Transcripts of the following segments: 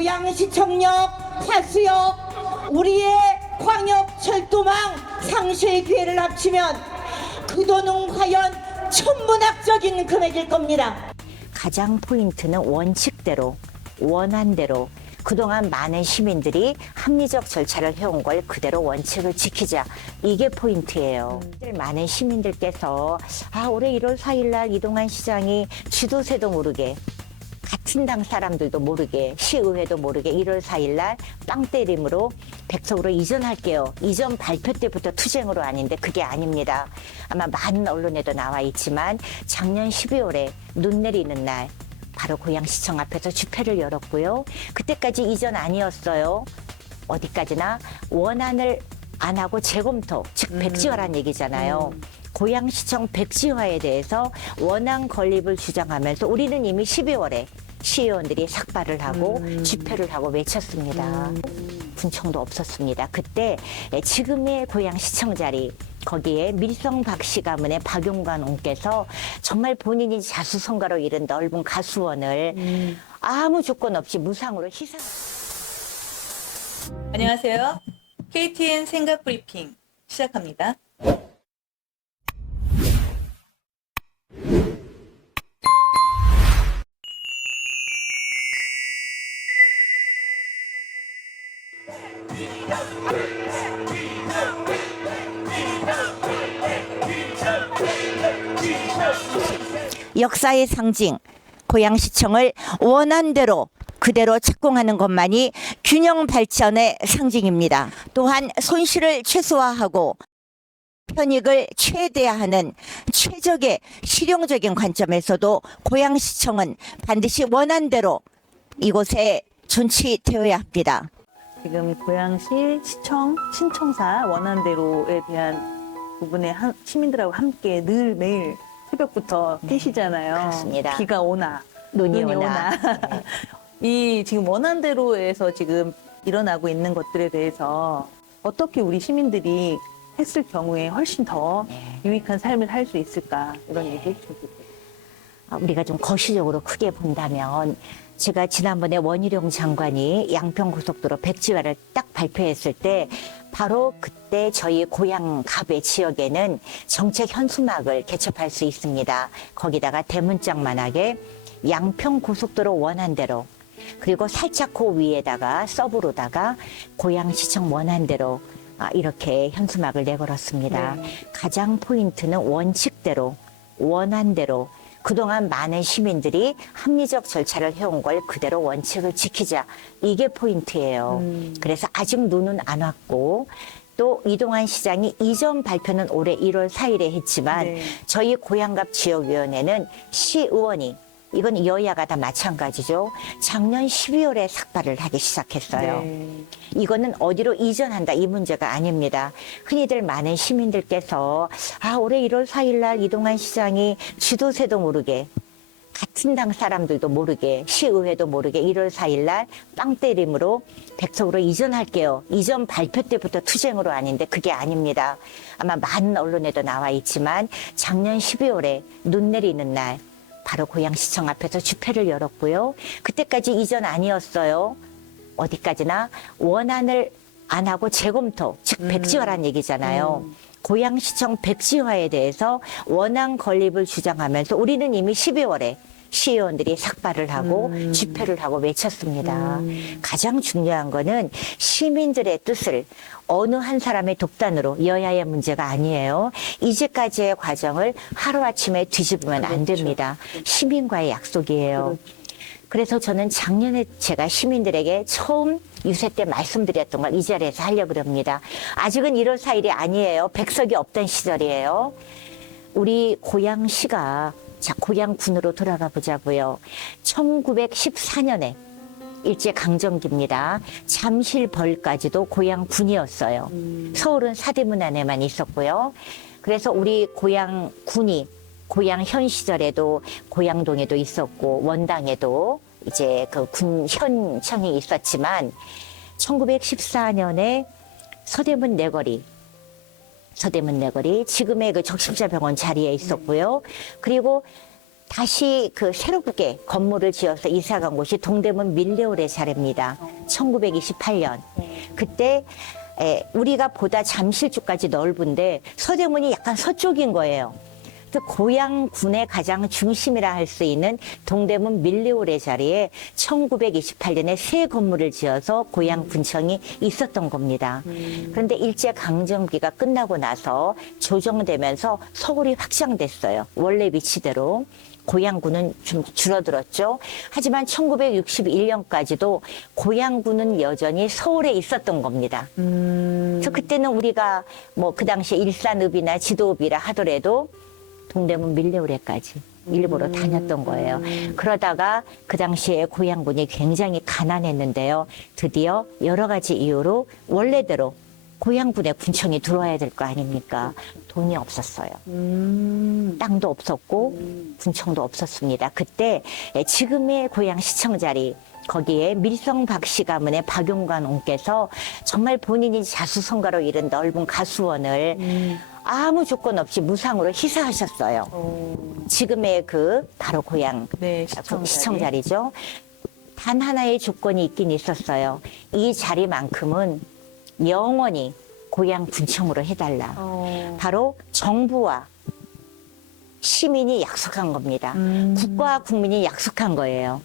고양시청역, 화수역, 우리의 광역철도망 상수의 기회를 합치면 그 돈은 과연 천문학적인 금액일 겁니다. 가장 포인트는 원칙대로, 원안대로 그동안 많은 시민들이 합리적 절차를 해온 걸 그대로 원칙을 지키자. 이게 포인트예요. 많은 시민들께서 올해 1월 4일 날 이동환 시장이 지도세도 모르게, 같은 당 사람들도 모르게, 시의회도 모르게 1월 4일 날 빵 때림으로 백석으로 이전할게요. 이전 발표 때부터 투쟁으로 아닌데 그게 아닙니다. 아마 많은 언론에도 나와 있지만 작년 12월에 눈 내리는 날 바로 고양시청 앞에서 집회를 열었고요. 그때까지 이전 아니었어요. 어디까지나 원안을 안 하고 재검토, 즉 백지화란 얘기잖아요. 고양시청 백지화에 대해서 원안 건립을 주장하면서 우리는 이미 12월에 시의원들이 삭발을 하고 집회를 하고 외쳤습니다. 군청도 없었습니다. 그때 지금의 고양시청 자리, 거기에 밀성박씨 가문의 박용관 옹께서 정말 본인이 자수성가로 이룬 넓은 가수원을 아무 조건 없이 무상으로 희생. 안녕하세요. KTN 생각 브리핑 시작합니다. 역사의 상징 고양시청을 원안대로 그대로 착공하는 것만이 균형 발전의 상징입니다. 또한 손실을 최소화하고 편익을 최대화하는 최적의 실용적인 관점에서도 고양시청은 반드시 원안대로 이곳에 존치되어야 합니다. 지금 고양시 시청 신청사 원안대로에 대한 부분에 시민들하고 함께 늘 매일 새벽부터 뛰시잖아요. 그렇습니다. 비가 오나 눈이 오나. 이 지금 원안대로에서 지금 일어나고 있는 것들에 대해서 어떻게 우리 시민들이 했을 경우에 훨씬 더 유익한 삶을 살 수 있을까, 이런 얘기 해주세요. 우리가 좀 거시적으로 크게 본다면 제가 지난번에 원희룡 장관이 양평고속도로 백지화를 딱 발표했을 때 바로 그때 저희 고향 갑의 지역에는 정책 현수막을 개첩할 수 있습니다. 거기다가 대문짝만하게 양평고속도로 원안대로, 그리고 살짝 그 위에다가 서브로다가 고양시청 원안대로 이렇게 현수막을 내걸었습니다. 가장 포인트는 원칙대로, 원안대로 그동안 많은 시민들이 합리적 절차를 해온 걸 그대로 원칙을 지키자. 이게 포인트예요. 그래서 아직 눈은 안 왔고, 또 이동환 시장이 이전 발표는 올해 1월 4일에 했지만 저희 고양갑 지역위원회는 시의원이, 이건 여야가 다 마찬가지죠, 작년 12월에 삭발을 하기 시작했어요. 이거는 어디로 이전한다 이 문제가 아닙니다. 흔히들 많은 시민들께서 올해 1월 4일 날 이동환 시장이 지도세도 모르게, 같은 당 사람들도 모르게, 시의회도 모르게 1월 4일 날 빵 때림으로 백석으로 이전할게요. 이전 발표 때부터 투쟁으로 아닌데 그게 아닙니다. 아마 많은 언론에도 나와 있지만 작년 12월에 눈 내리는 날 바로 고양시청 앞에서 집회를 열었고요. 그때까지 이전 아니었어요. 어디까지나 원안을 안 하고 재검토, 즉 백지화란 얘기잖아요. 고양시청 백지화에 대해서 원안 건립을 주장하면서 우리는 이미 12월에 시의원들이 삭발을 하고 집회를 하고 외쳤습니다. 가장 중요한 거는 시민들의 뜻을 어느 한 사람의 독단으로, 여야의 문제가 아니에요. 이제까지의 과정을 하루아침에 뒤집으면 안 됩니다. 시민과의 약속이에요. 그래서 저는 작년에 제가 시민들에게 처음 유세 때 말씀드렸던 걸 이 자리에서 하려고 합니다. 아직은 1월 4일이 아니에요. 백석이 없던 시절이에요. 우리 고양시가, 자, 고양군으로 돌아가 보자고요. 1914년에 일제강점기입니다. 잠실벌까지도 고양군이었어요. 서울은 사대문 안에만 있었고요. 그래서 우리 고양군이 고양현 시절에도 고양동에도 있었고 원당에도 이제 그 군현청이 있었지만 1914년에 서대문 내거리 지금의 그 적십자병원 자리에 있었고요. 그리고 다시 그 새롭게 건물을 지어서 이사 간 곳이 동대문 밀레오레 자리입니다. 1928년. 그때 우리가 보다 잠실 쪽까지 넓은데 서대문이 약간 서쪽인 거예요. 그래서 고양군의 가장 중심이라 할 수 있는 동대문 밀레오레 자리에 1928년에 새 건물을 지어서 고양군청이 있었던 겁니다. 그런데 일제강점기가 끝나고 나서 조정되면서 서울이 확장됐어요. 원래 위치대로. 고양군은 좀 줄어들었죠. 하지만 1961년까지도 고양군은 여전히 서울에 있었던 겁니다. 그래서 그때는 우리가 뭐 그 당시에 일산읍이나 지도읍이라 하더라도 동대문 밀레오레까지 일부러 다녔던 거예요. 그러다가 그 당시에 고양군이 굉장히 가난했는데요. 드디어 여러 가지 이유로 원래대로 고양군의 군청이 들어와야 될 거 아닙니까? 돈이 없었어요. 땅도 없었고 군청도 없었습니다. 그때 지금의 고양시청 자리 거기에 밀성 박씨 가문의 박용관 옹께서 정말 본인이 자수성가로 이룬 넓은 가수원을 아무 조건 없이 무상으로 희사하셨어요. 지금의 그 바로 고양 네, 시청 자리죠. 단 하나의 조건이 있긴 있었어요. 이 자리만큼은 영원히 고양 군청으로 해달라. 바로 정부와 시민이 약속한 겁니다. 국가와 국민이 약속한 거예요.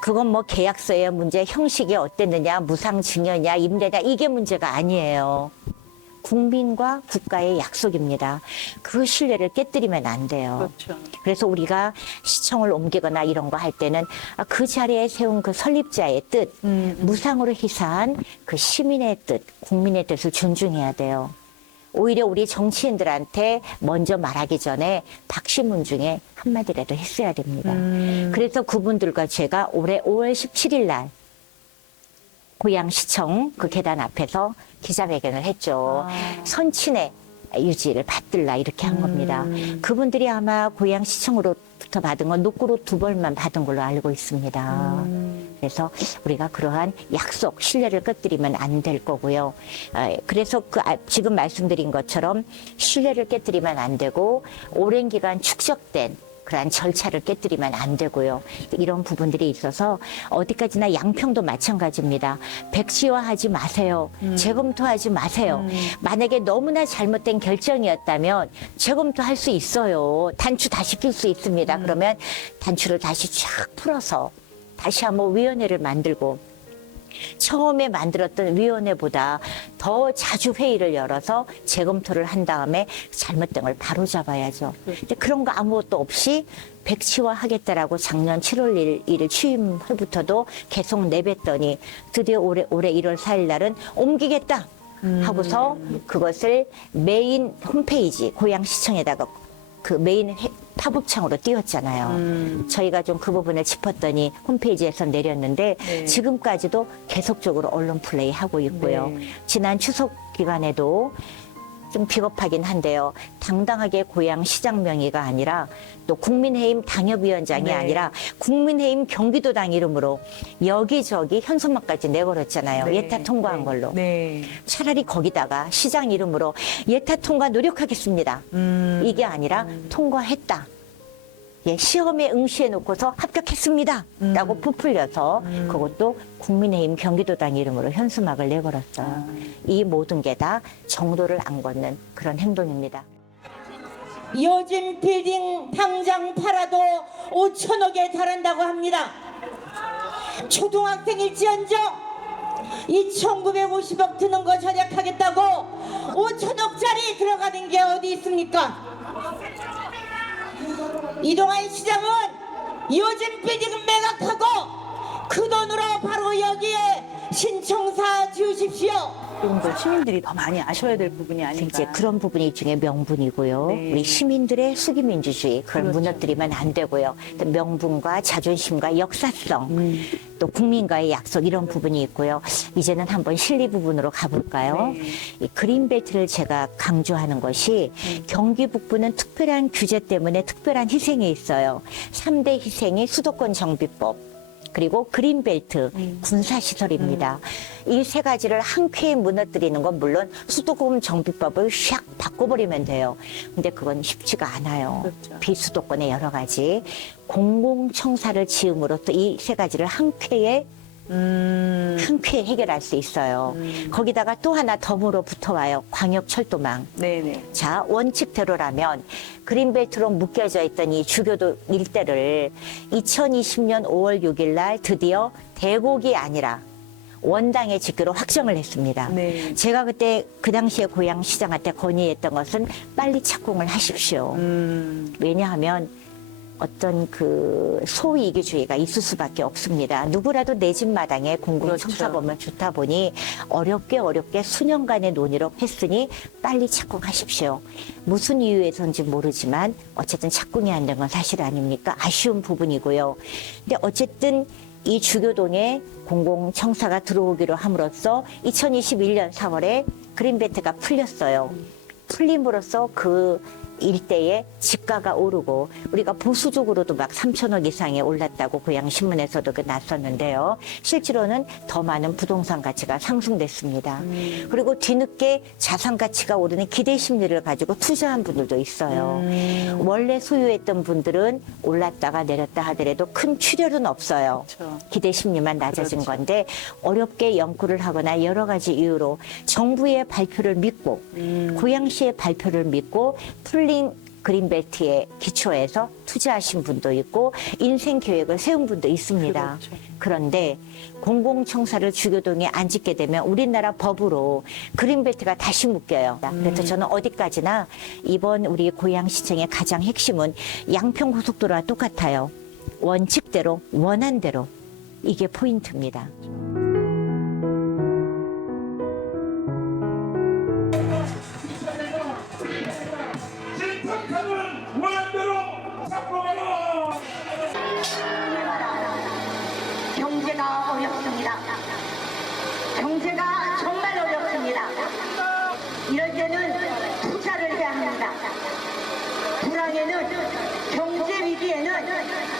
그건 뭐 계약서의 문제, 형식이 어땠느냐, 무상증여냐, 임대냐 이게 문제가 아니에요. 국민과 국가의 약속입니다. 그 신뢰를 깨뜨리면 안 돼요. 그렇죠. 그래서 우리가 시청을 옮기거나 이런 거 할 때는 그 자리에 세운 그 설립자의 뜻, 무상으로 희사한 그 시민의 뜻, 국민의 뜻을 존중해야 돼요. 오히려 우리 정치인들한테 먼저 말하기 전에 박시문 중에 한마디라도 했어야 됩니다. 그래서 그분들과 제가 올해 5월 17일 날 고양시청 그 계단 앞에서 기자회견을 했죠. 선친의 유지를 받들라 이렇게 한 겁니다. 그분들이 아마 고양시청으로부터 받은 건 노꾸로 2벌만 받은 걸로 알고 있습니다. 그래서 우리가 그러한 약속, 신뢰를 깨뜨리면 안 될 거고요. 그래서 지금 말씀드린 것처럼 신뢰를 깨뜨리면 안 되고 오랜 기간 축적된 그러한 절차를 깨뜨리면 안 되고요. 이런 부분들이 있어서 어디까지나 양평도 마찬가지입니다. 백지화하지 마세요. 재검토하지 마세요. 만약에 너무나 잘못된 결정이었다면 재검토할 수 있어요. 단추 다 시킬 수 있습니다. 그러면 단추를 다시 쫙 풀어서 다시 한번 위원회를 만들고 처음에 만들었던 위원회보다 더 자주 회의를 열어서 재검토를 한 다음에 잘못된 걸 바로잡아야죠. 근데 그런 거 아무것도 없이 백지화하겠다라고 작년 7월 1일 취임 후부터도 계속 내뱉더니 드디어 올해 1월 4일 날은 옮기겠다 하고서 그것을 메인 홈페이지 고양시청에다가 그 메인 팝업창으로 띄웠잖아요. 저희가 좀 그 부분을 짚었더니 홈페이지에서 내렸는데 네. 지금까지도 계속적으로 언론 플레이 하고 있고요. 네. 지난 추석 기간에도 좀 비겁하긴 한데요. 당당하게 고양 시장 명의가 아니라 또 국민의힘 당협위원장이 네. 아니라 국민의힘 경기도당 이름으로 여기저기 현수막까지 내걸었잖아요. 네. 예타 통과한 걸로. 네. 차라리 거기다가 시장 이름으로 예타 통과 노력하겠습니다. 이게 아니라 통과했다. 예, 시험에 응시해 놓고서 합격했습니다. 라고 부풀려서 그것도 국민의힘 경기도당 이름으로 현수막을 내걸었어요. 이 모든 게 다 정도를 안 걷는 그런 행동입니다. 요즘 빌딩 당장 팔아도 5천억에 달한다고 합니다. 초등학생일지언정 이 1950억 드는 거 절약하겠다고 5천억짜리 들어가는 게 어디 있습니까? 이동환 시장은 요즘 빌딩 매각하고 그 돈으로 바로 여기에 신청사 주십시오. 조금 더 시민들이 더 많이 아셔야 될 부분이 아닌가. 이제 그런 부분이 일종의 명분이고요. 네. 우리 시민들의 수기민주주의 그걸 그렇죠. 무너뜨리면 안 되고요. 또 명분과 자존심과 역사성 또 국민과의 약속 이런 부분이 있고요. 이제는 한번 실리 부분으로 가볼까요? 네. 이 그린벨트를 제가 강조하는 것이 경기 북부는 특별한 규제 때문에 특별한 희생이 있어요. 3대 희생이 수도권 정비법 그리고 그린벨트 군사시설입니다. 이 세 가지를 한 쾌에 무너뜨리는 건 물론 수도권 정비법을 샥 바꿔버리면 돼요. 근데 그건 쉽지가 않아요. 그렇죠. 비수도권의 여러 가지 공공청사를 지음으로써 이 세 가지를 한 쾌에 해결할 수 있어요. 거기다가 또 하나 덤으로 붙어와요. 광역철도망. 네네. 자, 원칙대로라면 그린벨트로 묶여져 있던 이 주교도 일대를 2020년 5월 6일 날 드디어 대곡이 아니라 원당에 짓기로 확정을 했습니다. 네. 제가 그때 그 당시에 고양시장한테 건의했던 것은 빨리 착공을 하십시오. 왜냐하면 어떤 그 소이기주의가 있을 수밖에 없습니다. 누구라도 내 집 마당에 공공청사범을 좋다 보니 어렵게 수년간의 논의로 했으니 빨리 착공하십시오. 무슨 이유에서인지 모르지만 어쨌든 착공이 안 된 건 사실 아닙니까? 아쉬운 부분이고요. 근데 어쨌든 이 주교동에 공공청사가 들어오기로 함으로써 2021년 4월에 그린벨트가 풀렸어요. 풀림으로써 그 일대에 집가가 오르고 우리가 보수적으로도 막 3천억 이상에 올랐다고 고양신문에서도 그 났었는데요. 실제로는 더 많은 부동산 가치가 상승됐습니다. 그리고 뒤늦게 자산 가치가 오르는 기대 심리를 가지고 투자한 분들도 있어요. 원래 소유했던 분들은 올랐다가 내렸다 하더라도 큰 출혈은 없어요. 그렇죠. 기대 심리만 낮아진 그렇죠. 건데 어렵게 연구를 하거나 여러 가지 이유로 정부의 발표를 믿고 고양시의 발표를 믿고 풀린 그린벨트에 기초해서 투자하신 분도 있고 인생 계획을 세운 분도 있습니다. 그렇죠. 그런데 공공청사를 주교동에 안 짓게 되면 우리나라 법으로 그린벨트가 다시 묶여요. 그래서 저는 어디까지나 이번 우리 고양시청의 가장 핵심은 양평고속도로와 똑같아요. 원칙대로 원안대로 이게 포인트입니다. 경제가 어렵습니다. 경제가 정말 어렵습니다. 이럴 때는 투자를 해야 합니다. 불황에는 경제 위기에는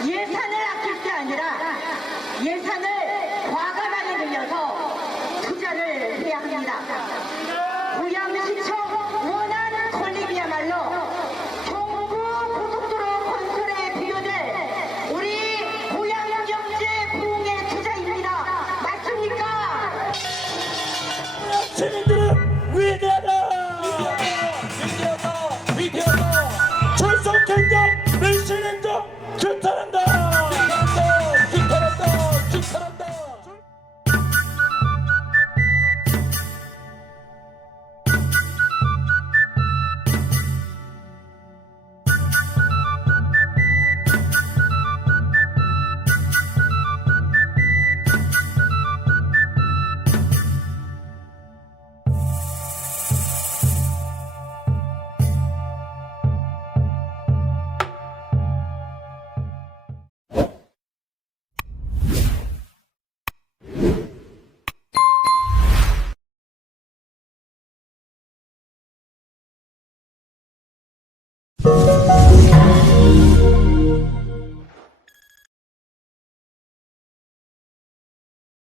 예산을 아낄 게 아니라 예산을 과감하게 늘려서 투자를 해야 합니다. 고양시청 원안 건립이야말로 경부 고속도로 건설에 비교될 우리 고양 경제 부흥의 투자입니다. 맞습니까? 시민들은 위대하다! 위대하다! 철성행정, 밀실행정, 규탄한다! 규탄한다! 네.